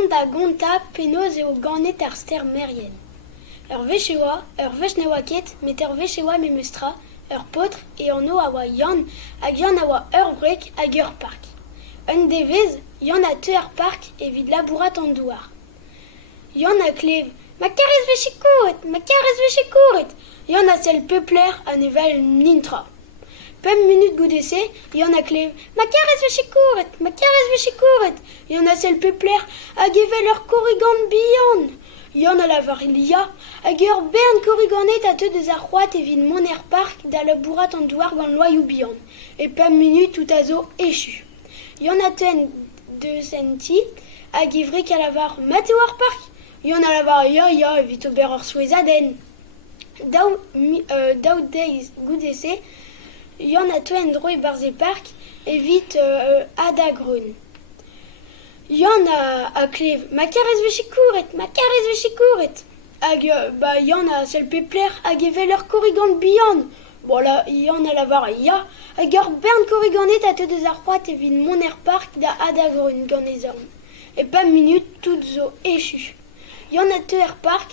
gont a gonta penoz eo ganet ar stermerien. Ur vecheoa, ur vech ne oa ket, met ur vecheoa memestra, ur potr e an o a oa Yann, hag Yann a oa ur brek hag ur park. Un devez, Yann a te ar park evit labourat an douar. Yann a klev, ma karez veche kouret. Yann a sel peupler a neval nintra. Pem minut goudese, Yann a klev, ma karez veche kouret. Yann a sel peupler hag evel ur korrigant bihan. Yann a lavar lia, hag ur bern korriganet a te deus ar c'hoat evit mon er park da labourat an douar gant loaioù bihan. E pem minut tout a zo echu. Yann a ten deus en ti, hag evrik a lavar mateo ar park. Yann a lavar ya evit ober ur souezadenn. Daou deiz goudese, Yann a te en droi barze park evit adagroun. Yann a klev, ma karez veche kouret. Hag Yann a sel pepler hag evel ur korrigant bihan. Voilà, Yann a lavar ya, hag ur bern korriganet a te deus ar c'hoat evit mon er park da adagroun gant ezorn. E pem minut tout zo echu. Yann a te er park,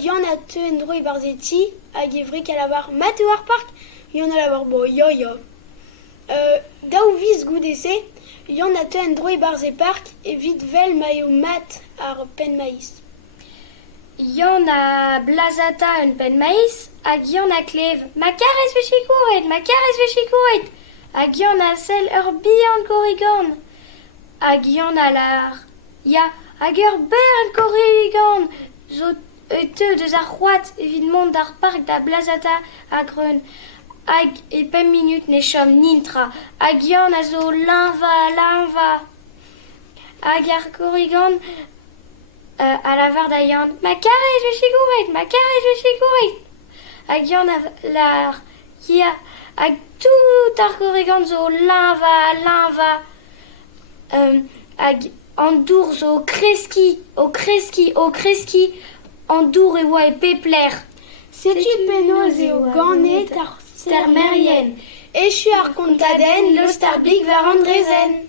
Yann a te en droi barze ti hag evrik a lavar mateo ar park. Yann a lavar ya. Daou viz goudese, Yann a te en droi barze park evit vel maio mat ar pen maïs. Yann a blazata un pen maïs, hag Yann a klev, ma karez veche kouret. Hag Yann a sel ur bihan korrigant. Hag Yann a lar, ya, hag ur bern korrigant, zo te deus ar c'hoat evit mont d'ar park da blazata a greun. Hag e pem minut ne chom nintra. Hag Yann a zo linva. Hag ar korrigant a lavar da Yann, ma karez veche kouret. Hag Yann a lar, ya, hag tout ar korrigant zo linva. Hag an dour zo kreski, an dour e oa e pepler. Setu penoz eo ganet ar stermerien. Echu ar kontadenn, lost ar blik war an drezen.